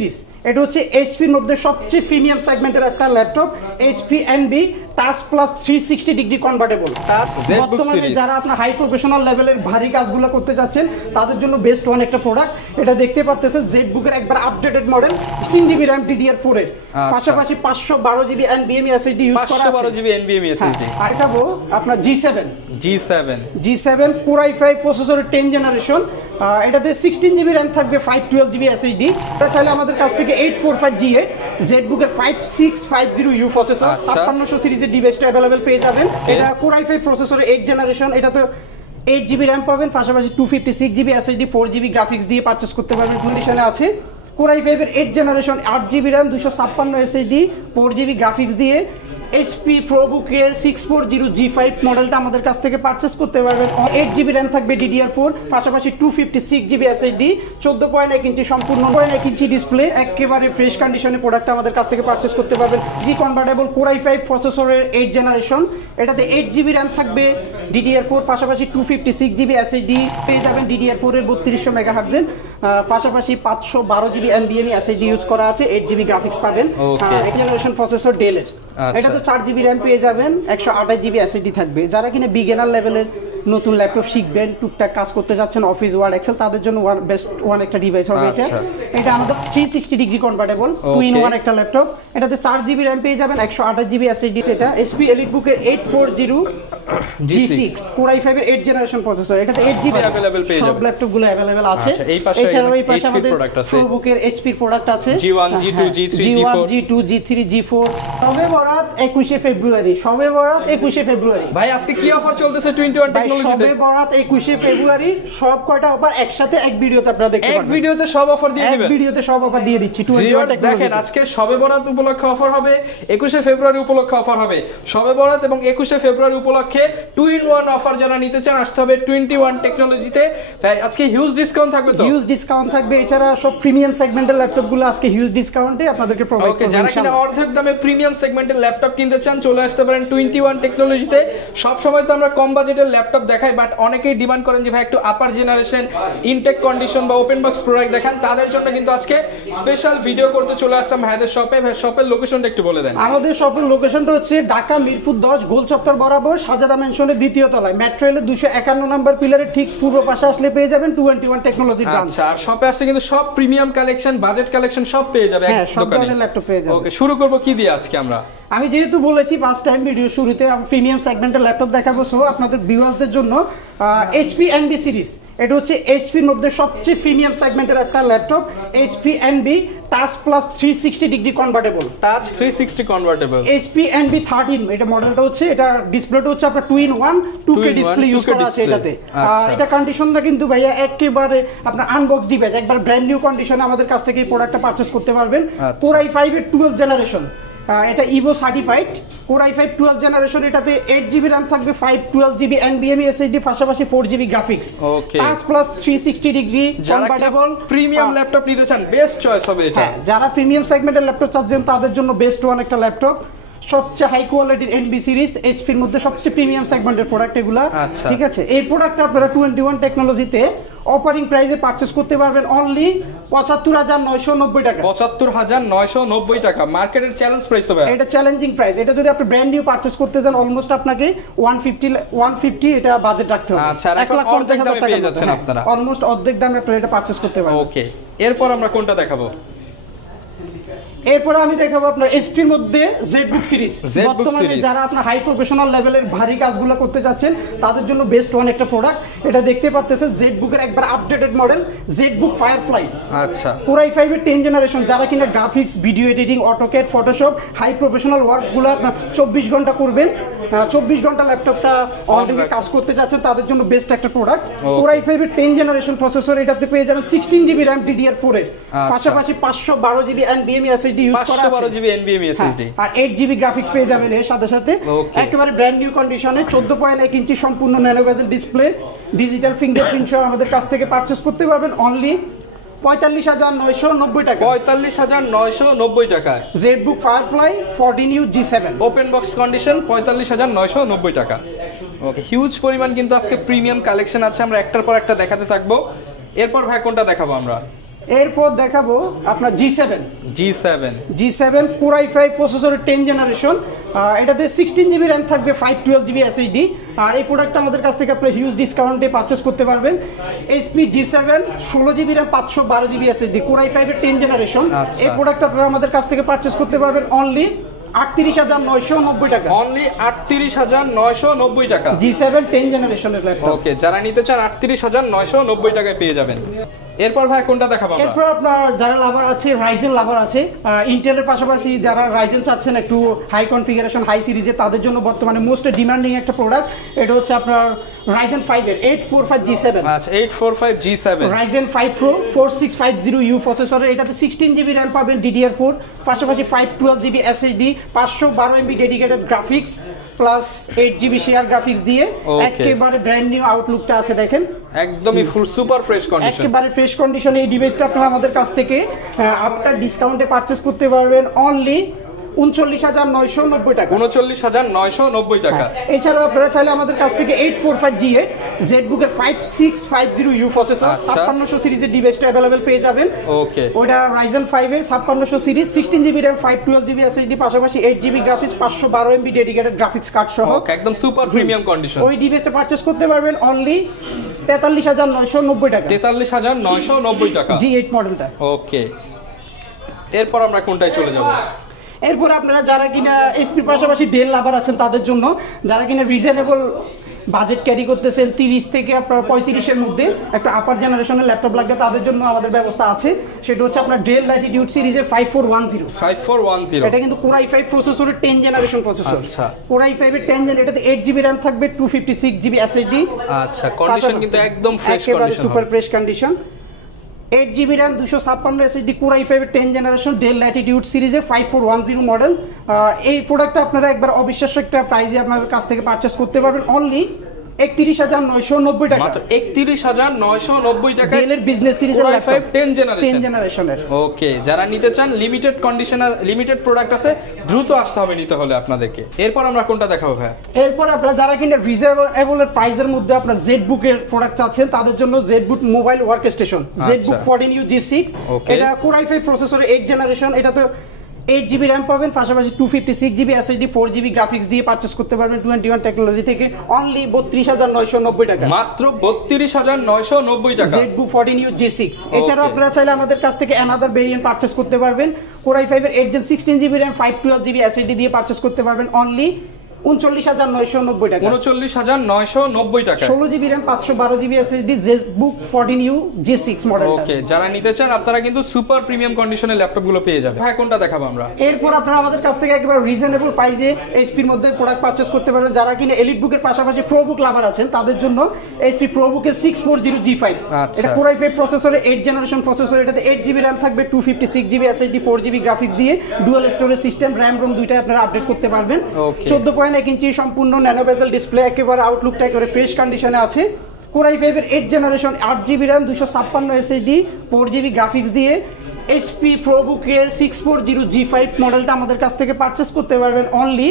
Series, এটা হচ্ছে এইচপির মধ্যে সবচেয়ে প্রিমিয়াম সেগমেন্টের একটা laptop, HP NB touch plus 360 degree convertible. বর্তমানে যারা আপনার হাই প্রফেশনাল লেভেলের ভারী কাজগুলো করতে যাচ্ছেন তাদের জন্য বেস্ট ওয়ান একটা প্রোডাক্ট। এটা দেখতে পাচ্ছেন জেডবুকের একবার updated model, 16GB RAM DDR4 এর পাশাপাশি 512GB NVMe SSD ইউজ করা আছে। 512GB NVMe SSD। আর দেখাবো আপনার G7 Core i5 প্রসেসরের 10 জেনারেশন। এটাতে 16GB RAM থাকবে, 512GB SSD। এটা চাইলে আমাদের কাছ থেকে 845G8 জেডবুকের 5650U প্রসেসর 5600 সিরিজের ডিভাইসটা অ্যাভেলেবেল পেয়ে যাবেন। এটা Core i5 প্রসেসরের 8 জেনারেশন, এটাতে 8GB RAM পাবেন, পাশাপাশি 256GB SSD 4GB গ্রাফিক্স দিয়ে পারচেস করতে পারবেন কন্ডিশনে আছে। Core i5 এর 8 generation 8GB RAM 256 SSD 4GB graphics দিয়ে এইচপি প্রোবুকের 640G5 মডেলটা আমাদের কাছ থেকে পারচেস করতে পারবেন। 8GB RAM থাকবে DDR4, পাশাপাশি 256GB SSD, 14.1 ইঞ্চি সম্পূর্ণ 1.1 ইঞ্চি ডিসপ্লে, একেবারে ফ্রেশ কন্ডিশনে প্রোডাক্টটা আমাদের কাছ থেকে পারচেস করতে পারবেন। জি কনভার্টেবল Core i5 প্রসেসরের 8 জেনারেশন, এটাতে 8GB RAM থাকবে DDR4, পাশাপাশি 256GB SSD পেয়ে যাবেন DDR4 এর 3200 MHz, পাশাপাশি 512GB NVMe SSD ইউজ করা আছে, 8GB গ্রাফিক্স পাবেন। 8 জেনারেশন প্রসেসর ডেলের, এটা তো 4GB RAM পেয়ে যাবেন, 128GB SSD থাকবে। যারা কিনা বিগিনার লেভেলের নতুন ল্যাপটপ শিখবেন, টুকটাক কাজ করতে যাচ্ছেন অফিস ওয়ার্ড এক্সেল, তাদের জন্য বেস্ট ওয়ান একটা ডিভাইস হবে এটা। এটা আমাদের 360 ডিগ্রি কনভার্টেবল 2-in-1 একটা ল্যাপটপ, এটাতে 4GB RAM পেয়ে যাবেন, 128GB SSD। এটা HP EliteBook-এর 840G6 Core i5 এর 8 জেনারেশন প্রসেসর, এটাতে 8GB अवेलेबल পেয়ে যাবেন। সব ল্যাপটপগুলো अवेलेबल আছে। এছাড়াও এই পাশে আমাদের ProBook-এর HP প্রোডাক্ট আছে, G1 G2 G3 G4 G2 G3 G4। সবে বরাত 21শে ফেব্রুয়ারি, সবে বরাত 21শে ফেব্রুয়ারি। ভাই আজকে কি অফার চলতেছে 21 টেকনোলজিতে? সবে বরাত 21শে ফেব্রুয়ারি, সব কয়টা অফার একসাথে এক ভিডিওতে আপনারা দেখতে পাবেন। এক ভিডিওতে সব অফার দিয়ে দিবেন? এক ভিডিওতে সব অফার দিয়ে দিচ্ছি 21 টেকনোলজি। দেখেন আজকে সবে বরাত উপলক্ষে অফার হবে, 21শে ফেব্রুয়ারি উপলক্ষে অফার হবে। সবে বরাত এবং 21শে ফেব্রুয়ারি উপলক্ষে 2-in-1 অফার যারা নিতে চান আসতে হবে 21 টেকনোলজিতে। তাই আজকে হিউজ ডিসকাউন্ট থাকবে, তো হিউজ ডিসকাউন্ট থাকবে। এছাড়া সব প্রিমিয়াম সেগমেন্টের ল্যাপটপগুলো আজকে হিউজ ডিসকাউন্টে আপনাদেরকে প্রোভাইড করব। যারা কিনা অর্ধেক দামে প্রিমিয়াম সেগমেন্টের ল্যাপটপ কিনতে চান চলে আসতে পারেন 21 টেকনোলজিতে। সব সময় তো আমরা কম বাজেটের ল্যাপটপ দেখাই, বাট অনেকেই ডিমান্ড করেন যে ভাই একটু আপার জেনারেশন ইনটেক কন্ডিশন বা ওপেন বক্স প্রোডাক্ট দেখান, তাদের জন্য কিন্তু আজকে স্পেশাল ভিডিও করতে চলে আসলাম ভাইদের শপে। ভাই শপের লোকেশনটা একটু বলে দেন। আমাদের শপের লোকেশনটা হচ্ছে ঢাকা মিরপুর 10 গোল চত্বর বরাবর সাজাদা ম্যানশনের দ্বিতীয় তলায়, মেট্রো রেলের 251 নম্বর পিলারের ঠিক পূর্ব পাশে আসলে পেয়ে যাবেন 21 টেকনোলজি ব্রাঞ্চ। আচ্ছা, আর শপে আসলে কিন্তু সব প্রিমিয়াম কালেকশন, বাজেট কালেকশন সব পেয়ে যাবে এক দোকানে। সব ধরনের ল্যাপটপ পেয়ে যাবে। ওকে, শুরু করব কি দিয়ে আজকে আমরা? আমি যেহেতু বলেছি ফার্স্ট টাইম ভিডিও শুরুতে আমি প্রিমিয়াম সেগমেন্টের ল্যাপটপ দেখাবো, সো আপনাদের ভিউয়ারদের জন্য এইচপি এনবি সিরিজ, এটা হচ্ছে এইচপির মধ্যে সবচেয়ে প্রিমিয়াম সেগমেন্টের একটা laptop, HP NB touch plus 360 degree convertible, touch 360 convertible HP NB 13 এটা মডেলটা হচ্ছে, এটা ডিসপ্লেটা হচ্ছে আপনার 2-in-1 2K ডিসপ্লে ইউজ করা আছে এটাতে। এটা কন্ডিশনটা কিন্তু ভাইয়া একেবারে আপনার আনবক্স ডিভাইস, একবার ব্র্যান্ড নিউ কন্ডিশনে আমাদের কাছ থেকে এই প্রোডাক্টটা পারচেজ করতে পারবেন। Core i5 এর 12 জেনারেশন, এটা Ivo certified Core i5 12 generation, এটাতে 8GB RAM থাকবে, 512GB NVMe SSD, পাশাপাশি 4GB graphics, touch plus 360 degree convertible. Premium laptop নিতে চান বেস্ট চয়েস হবে এটা। যারা প্রিমিয়াম সেগমেন্টের ল্যাপটপ চাচ্ছেন তাদের জন্য বেস্ট ওয়ান একটা ল্যাপটপ, সবচেয়ে হাই কোয়ালিটির এনবি সিরিজ, এইচপির মধ্যে সবচেয়ে প্রিমিয়াম সেগমেন্টের প্রোডাক্ট এগুলা। ঠিক আছে, এই প্রোডাক্টটা আপনারা 21 টেকনোলজিতে অফারিং প্রাইসে পারচেজ করতে পারবেন অনলি ৭৫,৯৯০ টাকা। ৭৫,৯৯০ টাকা মার্কেটের চ্যালেঞ্জ প্রাইস তো ভাই, এটা চ্যালেঞ্জিং প্রাইস। এটা যদি আপনি ব্র্যান্ড নিউ পারচেজ করতে যান অলমোস্ট আপনাকে 150 এটা বাজেট রাখতে হবে। আচ্ছা, ১,৫০,০০০ টাকা পেয়ে যাচ্ছেন আপনারা, অলমোস্ট অর্ধেক দামে আপনারা এটা পারচেজ করতে পারবেন। ওকে, এরপর আমরা কোনটা দেখাবো? এরপরে আমি দেখাবো আপনার এইচপির মধ্যে জেডবুক সিরিজ। বর্তমানে যারা আপনার হাই প্রফেশনাল লেভেলের ভারী কাজগুলো করতে যাচ্ছেন তাদের জন্য বেস্ট ওয়ান একটা প্রোডাক্ট। এটা দেখতে পাচ্ছেন জেডবুকের একবার আপডেটেড মডেল, জেডবুক ফায়ারফ্লাই। আচ্ছা, Core i5 এর 10 জেনারেশন, যারা কিনা graphics, video editing, AutoCAD, Photoshop, high professional ওয়ার্কগুলো আপনার 24 ঘন্টা করবেন, 24 ঘন্টা ল্যাপটপটা অলরেডি কাজ করতে যাচ্ছেন তাদের জন্য বেস্ট একটা প্রোডাক্ট। Core i5 এর 10 জেনারেশন প্রসেসর, এটাতে পেয়ে যাবেন 16GB RAM DDR4 এর, পাশাপাশি 512GB NVMe SSD ইউজ করা আছে, 512GB NVMe SSD, আর 8GB গ্রাফিক্স পেয়ে যাবেন এর সাথে সাথে। একেবারে ব্র্যান্ড নিউ কন্ডিশনে 14.1 ইঞ্চি সম্পূর্ণ ন্যানো বেজেল ডিসপ্লে, ডিজিটাল ফিঙ্গারপ্রিন্ট সহ আমাদের কাছ থেকে পারচেজ করতে পারবেন অনলি ৪৫,৯৯০ টাকা। ৪৫,৯৯০ টাকায় ZBook firefly 14U G7 open box condition ৪৫,৯৯০ টাকা। ওকে, হিউজ পরিমাণ কিন্তু আজকে প্রিমিয়াম কালেকশন আছে, আমরা একটার পর একটা দেখাতে থাকবো। এরপর ভাই কোনটা দেখাবো আমরা? এরপর দেখাবো আপনার G7 Core i5 প্রসেসরের 10 জেনারেশন। এটাতে 16 জিবি র্যাম থাকবে, 512 জিবি এসএসডি। আর এই প্রোডাক্টটা আমাদের কাছ থেকে আপনারা হিউজ ডিসকাউন্টে পারচেস করতে পারবেন। HP G7 16 GB RAM 512 GB SSD Core i5 এর 10 জেনারেশন। এই প্রোডাক্টটা আপনারা আমাদের কাছ থেকে পারচেস করতে পারবেন অনলি 38,990 টাকা। অনলি 38,990 টাকা G7 10 জেনারেশনের ল্যাপটপ। ওকে, যারা নিতে চান 38,990 টাকায় পেয়ে যাবেন। এরপর ভাই কোনটা দেখাবো আমরা? এরপর আপনার যারা লাভার আছে, রাইজেন লাভার আছে, ইন্টেলের পাশাপাশি যারা রাইজেন চাচ্ছেন একটু হাই কনফিগারেশন হাই সিরিজে, তাদের জন্য বর্তমানে মোস্ট ডিমান্ডিং একটা প্রোডাক্ট। এটা হচ্ছে আপনার রাইজেন 5 এর 845 G7। আচ্ছা, 845 G7 রাইজেন 5 Pro 4650U প্রসেসরের। এটাতে 16 জিবি র্যাম পাবেন DDR4, পাশাপাশি 512 GB SSD, 512 MB dedicated graphics plus 8 GB share graphics দিয়ে একেবারে ব্র্যান্ড নিউ আউটলুকটা আছে দেখেন, একদমই ফুল সুপার ফ্রেশ কন্ডিশন, একেবারে ফ্রেশ কন্ডিশনে। এই ডিভাইসটা আপনারা আমাদের কাছ থেকে আফটার ডিসকাউন্টে পারচেজ করতে পারবেন অনলি 39,990 টাকা। 39,990 টাকা। এছাড়াও আপনারা চাইলে আমাদের কাছ থেকে 845G8 জেডবুকের 5650U প্রসেসর 5600 সিরিজের ডিভাইসটা अवेलेबल পেয়ে যাবেন। ওকে, ওটা Ryzen 5 এর 5600 series, 16 GB RAM 512 GB SSD, পাশাপাশি 8 GB graphics, 512 MB dedicated graphics card সহ একদম সুপার প্রিমিয়াম কন্ডিশন। ওই ডিভাইসটা পারচেজ করতে পারবেন অনলি 43,990 টাকা। 43,990 টাকা G8 মডেলটা। ওকে, এরপর আমরা কোনটায় চলে যাব? এরপর আপনারা যারা কিনা এইচপির পাশাপাশি ডেল লাভার আছেন, তাদের জন্য যারা কিনা রিজনেবল বাজেট ক্যারি করতেছেন 30 থেকে আপনার 35-এর মধ্যে একটা আপার জেনারেশনের ল্যাপটপ লাগবে, তাদের জন্য আমাদের ব্যবস্থা আছে। সেটা হচ্ছে আপনার ডেল ল্যাটিটিউড সিরিজের 5410। এটা কিন্তু Core i5 প্রসেসরের 10 জেনারেশন প্রসেসর। আচ্ছা, Core i5 এর 10 জেন, এটাতে 8 জিবি RAM থাকবে, 256 জিবি এসএসডি। আচ্ছা, কন্ডিশন কিন্তু একদম fresh condition, super fresh condition. 8 GB RAM 256 SSD Core i5 এর 10 জেনারেশন ডেল ল্যাটিটিউড সিরিজে 5410 মডেল। এই প্রোডাক্টটা আপনারা একবার অবিশ্বাস্য একটা প্রাইসে আপনাদের কাছ থেকে পারচেস করতে পারবেন অনলি 31,990 টাকা। মাত্র 31,990 টাকা ডেলের বিজনেস সিরিজের ল্যাপটপ 10 জেনারেশনের। ওকে, যারা নিতে চান লিমিটেড কন্ডিশনাল লিমিটেড প্রোডাক্ট আছে, দ্রুত আসতে হবে নিতে হলে আপনাদেরকে। এরপর আমরা কোনটা দেখাবো ভাই? এরপর আপনারা যারা কিনা রিজনেবল প্রাইসের মধ্যে আপনারা জেডবুকের প্রোডাক্ট চাচ্ছেন, তাদের জন্য ZBook mobile work station ZBook 14U G6। এটা Core i5 প্রসেসরের 8 জেনারেশন। এটা তো 8 জিবি র্যাম পাবেন, পাশাপাশি 256 জিবি এসএসডি, 4 জিবি গ্রাফিক্স দিয়ে পারচেস করতে পারবেন 21 টেকনোলজি থেকে অনলি 32,990 টাকা। মাত্র 32,990 টাকা জেডবুক 14U G6। এছাড়াও আপনারা চাইলে আমাদের কাছ থেকে অ্যানাদার ভেরিয়েন্ট পারচেস করতে পারবেন। Core i5 এর 8 gen 16 GB RAM 512 GB SSD দিয়ে পারচেস করতে পারবেন অনলি 39,990 টাকা। 39,990 টাকা। 16 GB RAM 512 GB SSD Zenbook 14U G6 মডেলটা। ওকে, যারা নিতে চান আপনারা কিন্তু সুপার প্রিমিয়াম কন্ডিশনের ল্যাপটপগুলো পেয়ে যাবেন। ভাই কোনটা দেখাবো আমরা? এরপর আপনারা আমাদের কাছ থেকে একেবারে রিজনেবল প্রাইসে এইচপির মধ্যে প্রোডাক্ট পারচেজ করতে পারবেন। যারা কিনা এলিট বুকের পাশাপাশি প্রোবুক লাভার আছেন, তাদের জন্য এইচপি প্রোবুকের 640G5। এটা Core i5 প্রসেসরের 8 জেনারেশন প্রসেসর। এটাতে 8 জিবি র্যাম থাকবে, 256 জিবি এসএসডি, 4 জিবি গ্রাফিক্স দিয়ে dual storage system, RAM ROM দুইটাই আপনারা আপডেট করতে পারবেন। 14.1 ইঞ্চি সম্পূর্ণ ন্যানো বেজেল ডিসপ্লে, একেবারে আউটলুকটা একেবারে ফ্রেশ কন্ডিশনে আছে। Core i5 এর 8 generation 8 GB RAM 256 SSD, 4 GB graphics দিয়ে এইচপি প্রোবুকের 640G5 মডেলটা আমাদের কাছ থেকে পারচেস করতে পারবেন অনলি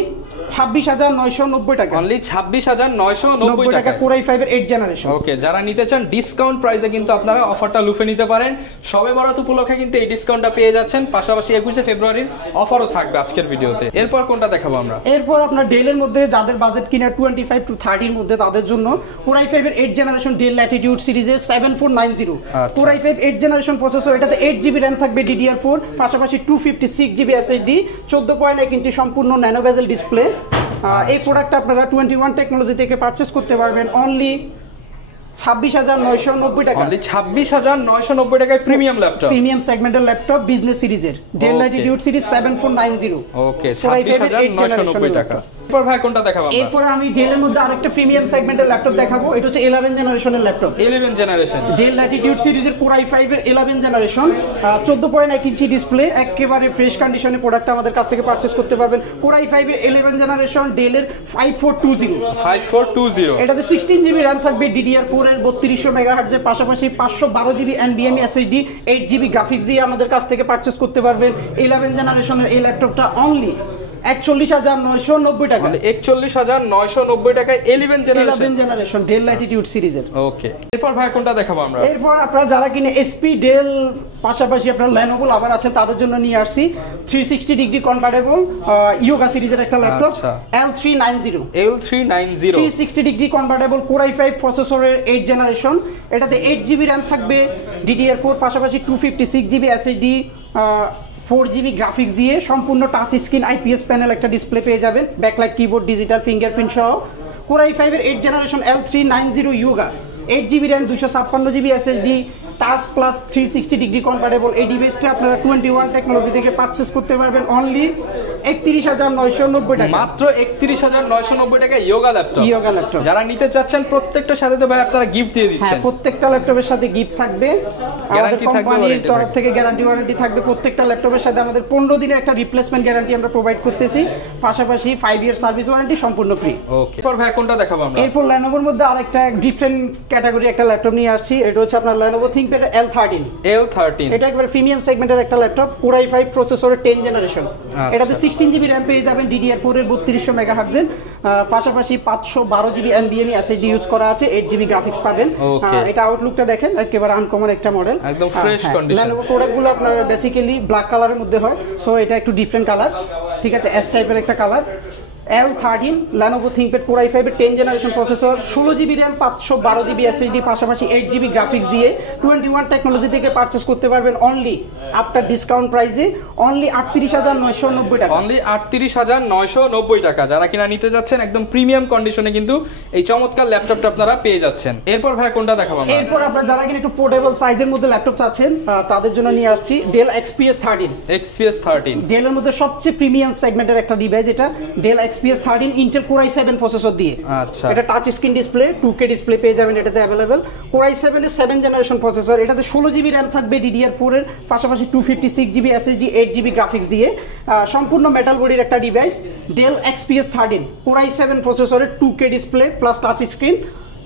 26,990 টাকা। অনলি 26,990 টাকা Core i5 এর 8 জেনারেশন। ওকে, যারা নিতে চান ডিসকাউন্ট প্রাইসে কিন্তু আপনারা অফারটা লুফে নিতে পারেন। সবে বরাত উপলক্ষে কিন্তু এই ডিসকাউন্টটা পেয়ে যাচ্ছেন, পাশাপাশি 21শে ফেব্রুয়ারির অফারও থাকবে আজকের ভিডিওতে। এরপর কোনটা দেখাবো আমরা? এরপর আপনার ডেলের মধ্যে যাদের বাজেট কিনা 25 to 30 এর মধ্যে, তাদের জন্য Core i5 এর 8 জেনারেশন ডেল ল্যাটিটিউড সিরিজের 7490। Core i5 8 generation processor. এটাতে 8 জিবি র্যাম থাকবে DDR4, পাশাপাশি 256 জিবি এসএসডি, 14.1 ইঞ্চি সম্পূর্ণ ন্যানো বেজেল ডিসপ্লে। এই প্রোডাক্টটা আপনারা 21 টেকনোলজি থেকে পারচেস করতে পারবেন অনলি 26,990 টাকা। অনলি 26,990 টাকায় প্রিমিয়াম ল্যাপটপ, প্রিমিয়াম সেগমেন্টের ল্যাপটপ বিজনেস সিরিজের ডেল ল্যাটিটিউড সিরিজ 7490। ওকে, 26,990 টাকা। এরপর ভাই কোনটা দেখাবো আমরা? এরপর আমি ডেলের মধ্যে আরেকটা প্রিমিয়াম সেগমেন্টের ল্যাপটপ দেখাবো। এটা হচ্ছে 11 জেনারেশনের ল্যাপটপ। 11 জেনারেশন ডেল ল্যাটিটিউড সিরিজের Core i5 এর 11 জেনারেশন 14.1 ইঞ্চি ডিসপ্লে, একেবারে ফ্রেশ কন্ডিশনে প্রোডাক্টটা আমাদের কাছ থেকে পারচেস করতে পারবেন। Core i5 এর 11 জেনারেশন ডেলের 5420। এটাতে 16 জিবি র্যাম থাকবে, DDR4 এর 3200 মেগাহার্টজ এর, পাশাপাশি 512 GB NVMe SSD, 8 GB graphics দিয়ে আমাদের কাছ থেকে পারচেস করতে পারবেন। 11 জেনারেশনের এই ল্যাপটপটা অনলি 41,990 টাকা, 41,990 টাকায় 11 জেনারেশন ডেল ল্যাটিটিউড সিরিজের। ওকে, এরপর ভাই কোনটা দেখাবো আমরা? এরপর আপনারা যারা কিনে এসপি ডেল পাশাপাশি আপনার লেনোভো আবার আছেন তাদের জন্য নিয়ে আসছি 360 ডিগ্রি কনভার্টেবল ইয়োগা সিরিজের একটা laptop L390 360 degree convertible core i5 প্রসেসরের 8 জেনারেশন। এটাতে 8GB RAM থাকবে, DDR4 পাশাপাশি 256GB SSD, 4GB গ্রাফিক্স দিয়ে সম্পূর্ণ টাচ স্ক্রিন IPS প্যানেল একটা ডিসপ্লে পেয়ে যাবেন, ব্যাকলাইট কিবোর্ড, ডিজিটাল ফিঙ্গারপ্রিন্ট সহ। কোর i5 এর 8 generation L390 yoga, 8GB RAM 256GB SSD, touch plus 360 degree convertible. এই ডিভাইসটা আপনারা 21 টেকনোলজি থেকে পারচেজ করতে পারবেন অনলি 31,990 টাকা, মাত্র 31,990 টাকা ইয়োগা ল্যাপটপ। যারা নিতে চাচ্ছেন প্রত্যেকটার সাথে তো ভাই আপনারা গিফট দিয়ে দিচ্ছেন। হ্যাঁ, প্রত্যেকটা ল্যাপটপের সাথে গিফট থাকবে, আমাদের কোম্পানির তরফ থেকে গ্যারান্টি ওয়ারেন্টি থাকবে। প্রত্যেকটা ল্যাপটপের সাথে আমাদের 15 দিনের একটা রিপ্লেসমেন্ট গ্যারান্টি আমরা প্রোভাইড করতেছি, পাশাপাশি 5 ইয়ার সার্ভিস ওয়ারেন্টি সম্পূর্ণ ফ্রি। ওকে, এরপর ভাই কোনটা দেখাবো আমরা? এরপর Lenovoর মধ্যে আরেকটা ডিফারেন্ট ক্যাটাগরি একটা ল্যাপটপ নিয়ে আসছি। এটা হচ্ছে আপনার Lenovo ThinkPad L13। এটা একবার প্রিমিয়াম সেগমেন্টের একটা ল্যাপটপ, কোর i5 প্রসেসরের 10 জেনারেশন। এটাতে 16GB RAM পেয়ে যাবেন, DDR4 এর 3200 মেগাহার্টজের, পাশাপাশি 512GB NVMe SSD ইউজ করা আছে, 8GB গ্রাফিক্স পাবেন। এটা আউটলুকটা দেখেন, একেবারে আনকমন একটা মডেল, একদম ফ্রেশ কন্ডিশন। Lenovo প্রোডাক্টগুলো আপনার বেসিক্যালি ব্ল্যাক কালারের মধ্যে হয়, সো এটা একটু ডিফারেন্ট কালার, ঠিক আছে, এস টাইপের একটা colour. L13 Lenovo ThinkPad Core i5 এর 10 generation processor, 16GB RAM 512GB SSD, পাশাপাশি 8GB গ্রাফিক্স দিয়ে 21 টেকনোলজি থেকে পারচেজ করতে পারবেন অনলি আফটার ডিসকাউন্ট প্রাইসে অনলি 38,990 টাকা, অনলি 38,990 টাকা। যারা কিনা নিতে যাচ্ছেন একদম প্রিমিয়াম কন্ডিশনে কিন্তু এই চমৎকার ল্যাপটপটা আপনারা পেয়ে যাচ্ছেন। এরপর ভাই কোনটা দেখাবো আমরা? এরপর আপনারা যারা কিনা একটু পোর্টেবল সাইজের মধ্যে ল্যাপটপ চাচ্ছেন তাদের জন্য নিয়ে আসছি Dell XPS 13। ডেলের মধ্যে সবচেয়ে প্রিমিয়াম সেগমেন্টের একটা ডিভাইস এটা, Dell XPS 13 Intel Core i7 processor দিয়ে। আচ্ছা, এটা touch screen display, 2K display পেয়ে যাবেন এটাতে अवेलेबल। Core i7 এর 7 জেনারেশন প্রসেসর, এটাতে 16GB RAM থাকবে, DDR4 এর পাশাপাশি 256GB SSD, 8GB গ্রাফিক্স দিয়ে সম্পূর্ণ মেটাল বডির একটা device. Dell XPS 13 Core i7 প্রসেসরের 2K display plus touch screen.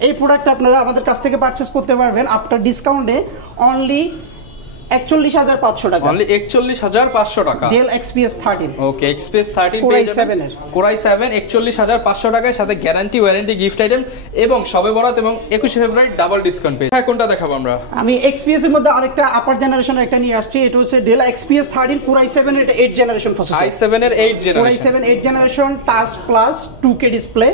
এই প্রোডাক্টটা আপনারা আমাদের কাছ থেকে পারচেজ করতে পারবেন আফটার ডিসকাউন্টে অনলি 41,500 টাকা, অনলি 41,500 টাকা। Dell XPS 13। ওকে, XPS 13 Core i7 এর Core i7 41,500 টাকায়, সাথে গ্যারান্টি ওয়ারেন্টি গিফট আইটেম এবং সবে বরাত এবং 21 ফেব্রুয়ারি ডাবল ডিসকাউন্ট পেয়ে। হ্যাঁ, কোনটা দেখাবো আমরা? আমি XPS এর মধ্যে আরেকটা আপার জেনারেশনের একটা নিয়ে আসছি। এটা হচ্ছে Dell XPS 13 Core i7 এর 8 জেনারেশন প্রসেসর, i7 এর 8 generation, Core i7 8 generation, touch plus 2K display.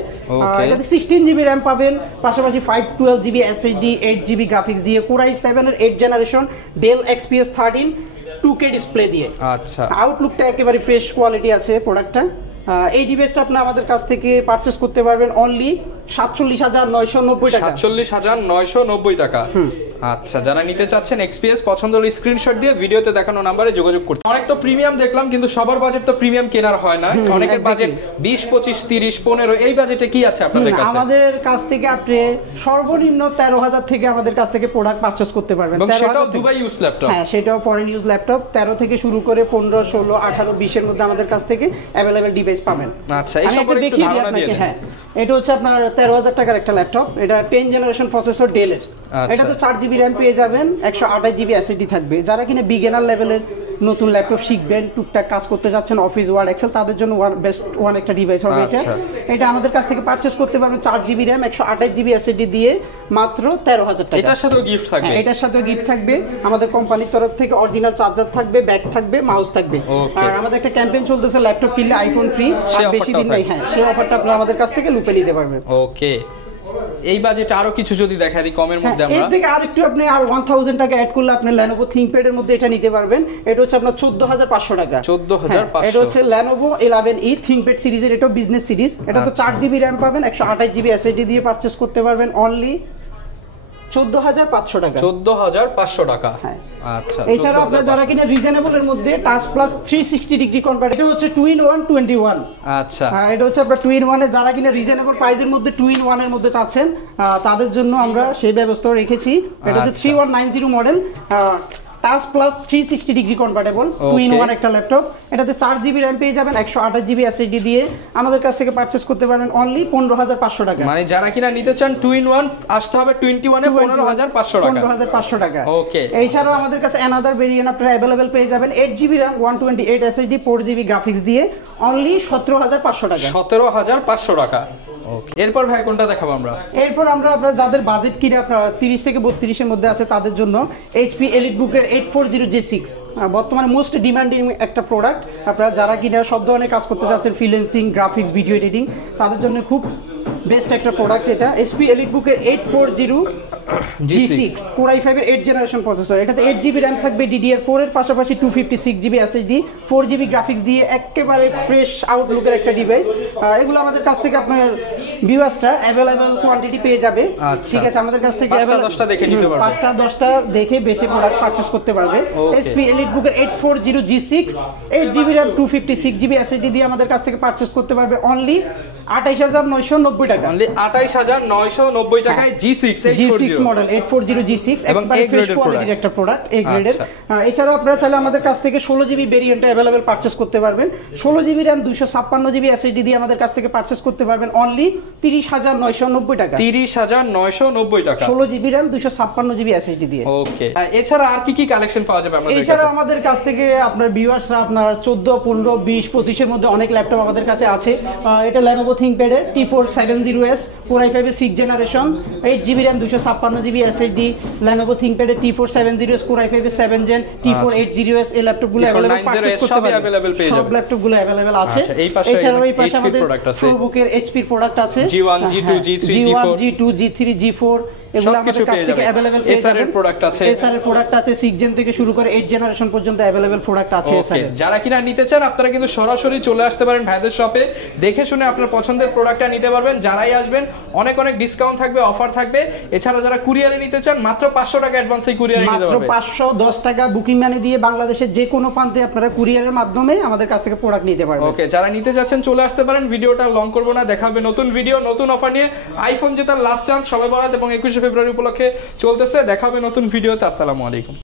এটাতে 16GB RAM পাবেন, পাশাপাশি 512GB SSD, 8GB গ্রাফিক্স দিয়ে। Core i7 এর 8 generation, Dell XPS 13 2K display দিয়ে। আচ্ছা, আউটলুকটা একেবারে ফ্রেশ কোয়ালিটি আছে প্রোডাক্টটা। এই ডিভাইসটা আপনি আমাদের কাছ থেকে পারচেজ করতে পারবেন অনলি 47,990 টাকা, 47,990 টাকা। আচ্ছা, যারা নিতে চাচ্ছেন XPS পছন্দ হলে স্ক্রিনশট দিয়ে ভিডিওতে দেখানো নম্বরে যোগাযোগ করতে। অনেক তো প্রিমিয়াম দেখলাম, কিন্তু সবার বাজেট তো প্রিমিয়াম কেনার হয় না, অনেকের বাজেট 20, 25, 30, 15। এই বাজেটে কি আছে আপনাদের কাছে? আমাদের কাছ থেকে আপনি সর্বনিম্ন 13,000 থেকে আমাদের কাছ থেকে প্রোডাক্ট পারচেজ করতে পারবেন। সেটাও দুবাই ইউজ ল্যাপটপ? হ্যাঁ, সেটাও ফরেন ইউজ ল্যাপটপ। 13 থেকে শুরু করে 15, 16, 18, 20 এর মধ্যে আমাদের কাছ থেকে अवेलेबल ডিভাইস পাবেন। আচ্ছা, এই সম্পর্কে একটু ধারণা দিয়ে দেন। হ্যাঁ, এটা হচ্ছে আপনার 13,000 টাকার একটা ল্যাপটপ। এটা 10 জেনারেশন প্রসেসর ডেলের। এটা তো 4GB RAM পেয়ে যাবেন, 128GB SSD থাকবে। যারা কিনা বিগিনার লেভেলের নতুন ল্যাপটপ শিখবেন, টুকটাক কাজ করতে যাচ্ছেন, অফিস, ওয়ার্ড, এক্সেল, তাদের জন্য বেস্ট ওয়ান একটা ডিভাইস হবে এটা। এটা আমাদের কাছ থেকে পারচেজ করতে পারবেন 4GB RAM 128GB SSD দিয়ে মাত্র 13,000 টাকা। এটার সাথেও গিফট থাকবে? এটার সাথেও গিফট থাকবে। আমাদের কোম্পানির তরফ থেকে অরিজিনাল চার্জার থাকবে, ব্যাগ থাকবে, মাউস থাকবে। আর আমাদের একটা ক্যাম্পেইন চলতেছে, ল্যাপটপ কিনলে আইফোন ফ্রি। আর বেশি দিন নাই, হ্যাঁ, সেই অফারটা আপনারা আমাদের কাছ থেকে লুপে নিতে পারবেন। ওকে, এই বাজেটে আরো কিছু যদি দেখাই দিই কমের মধ্যে আমরা, এর থেকে আরেকটু আপনি আর 1000 টাকা অ্যাড করলে আপনি Lenovo ThinkPad এর মধ্যে এটা নিতে পারবেন। এটা হচ্ছে আপনার 14,500 টাকা। 14,500। এটা হচ্ছে Lenovo 11E ThinkPad সিরিজের, এটা বিজনেস সিরিজ। এটা তো 4GB RAM পাবেন, 128GB SSD দিয়ে পারচেজ করতে পারবেন অনলি 14,500 টাকা। 14,500 টাকা। হ্যাঁ, আচ্ছা। এছাড়া আপনারা যারা কিনা রিজনেবল এর মধ্যে টাচ প্লাস 360 ডিগ্রি কনভার্ট, এটা হচ্ছে 2-in-1 21। আচ্ছা, এটা হচ্ছে আপনার 2-in-1 এ যারা কিনা রিজনেবল প্রাইসের মধ্যে 2-in-1 এর মধ্যে চাচ্ছেন তাদের জন্য আমরা সেই ব্যবস্থা রেখেছি। এটা হচ্ছে 3190 model, touch plus 360 degree convertible 2-in-1 একটা ল্যাপটপ। এটাতে 4GB RAM পেয়ে যাবেন, 128GB SSD দিয়ে আমাদের কাছ থেকে পারচেজ করতে পারবেন অনলি 15,500 টাকা। মানে যারা কিনা নিতে চান 2-in-1 আসতে হবে 21 এ 15,500 টাকা। 15,500 টাকা। ওকে। এছাড়াও আমাদের কাছে অ্যানাদার ভেরিয়েন্ট আপনারা अवेलेबल পেয়ে যাবেন 8GB RAM 128 SSD 4GB graphics দিয়ে অনলি 17,500 টাকা। 17,500 টাকা। এরপর ভাই কোনটা দেখাবো আমরা? এরপর আমরা আপনারা যাদের বাজেট কিনে আপনারা 30 থেকে 32 এর মধ্যে আছে তাদের জন্য HP EliteBook এর 840J6 বর্তমানে মোস্ট ডিমান্ডিং একটা প্রোডাক্ট। আপনারা যারা কিনা সব ধরনের কাজ করতে যাচ্ছেন, ফ্রিল্যান্সিং, গ্রাফিক্স, ভিডিও এডিটিং, তাদের জন্য খুব বেস্ট একটা প্রোডাক্ট এটা। HP EliteBook এর 840G6 Core i5 এর 8th জেনারেশন প্রসেসর। এটাতে 8GB RAM থাকবে DDR4 এর পাশাপাশি 256GB SSD 4GB গ্রাফিক্স দিয়ে একেবারে ফ্রেশ আউটলুকের একটা ডিভাইস। এগুলো আমাদের কাছ থেকে আপনার ভিউয়ার্সটা अवेलेबल কোয়ান্টিটি পেয়ে যাবে। ঠিক আছে, আমাদের কাছ থেকে 5টা দেখে নিতে পারবে, 5টা 10টা দেখে বেছে প্রোডাক্ট পারচেজ করতে পারবে। HP EliteBook এর 840G6 8GB RAM 256GB SSD দিয়ে আমাদের কাছ থেকে পারচেজ করতে পারবে অনলি 28,990 টাকা। অনলি 28,990 টাকায় G6 মডেল 840G6 এবং একবার ফ্রেশ কোয়ালিটির একটা প্রোডাক্ট, এ গ্রেডের। এছাড়াও আপনারা চাইলে আমাদের কাছ থেকে 16GB ভেরিয়েন্টে अवेलेबल পারচেজ করতে পারবেন। 16GB RAM 256GB SSD দিয়ে আমাদের কাছ থেকে পারচেজ করতে পারবেন অনলি 30,990 টাকা। 30,990 টাকা 16GB RAM 256GB SSD দিয়ে। ওকে। এছাড়া আর কি কি কালেকশন পাওয়া যাবে আমাদের কাছে? এছাড়া আমাদের কাছ থেকে আপনার ভিউয়ার্সরা আপনার 14, 15, 20, 25 এর মধ্যে অনেক ল্যাপটপ আমাদের কাছে আছে। এটা Lenovo ThinkPad এর T470S Core i5 এর 6th generation 8GB RAM 256GB SSD Lenovo ThinkPad এর T470S Core i5 এর 7th gen T480S এই ল্যাপটপগুলো अवेलेबल পারচেজ করতে পারবেন। সব ল্যাপটপগুলো अवेलेबल আছে। এছাড়াও এই পাশে আমাদের ProBook এর HP এর প্রোডাক্ট আছে G1 G2 G3 G1 G2 G3 G4 এগুলো আমাদের কাছ থেকে अवेलेबल পেয়ে যাবেন। এসআর এর প্রোডাক্ট আছে, এসআর এর প্রোডাক্ট আছে 6th gen থেকে শুরু করে 8th জেনারেশন পর্যন্ত अवेलेबल প্রোডাক্ট আছে এসআর এর। যারা কিনা নিতে চান আপনারা কিন্তু সরাসরি চলে আসতে পারেন ভাইদের শপে, দেখে শুনে আপনার পছন্দের প্রোডাক্টটা নিতে পারবেন। যারাই আসবেন অনেক অনেক ডিসকাউন্ট থাকবে, অফার থাকবে। এছাড়া যারা কুরিয়ারে নিতে চান মাত্র 500 টাকা অ্যাডভান্সে কুরিয়ারে নিতে পারবেন। মাত্র 510 টাকা বুকিং মানি দিয়ে বাংলাদেশের যে কোনো প্রান্তে আপনারা কুরিয়ারের মাধ্যমে আমাদের কাছ থেকে প্রোডাক্ট নিতে পারবেন। ওকে, যারা নিতে যাচ্ছেন চলে আসতে পারেন। ভিডিওটা লং করব না, দেখাবে নতুন ভিডিও, নতুন অফার নিয়ে। আইফোন জেতার লাস্ট চান্স সবে বরাত এবং 21শে ফেব্রুয়ারি উপলক্ষে চলতেছে। দেখাবে নতুন ভিডিওতে। আসসালামু আলাইকুম।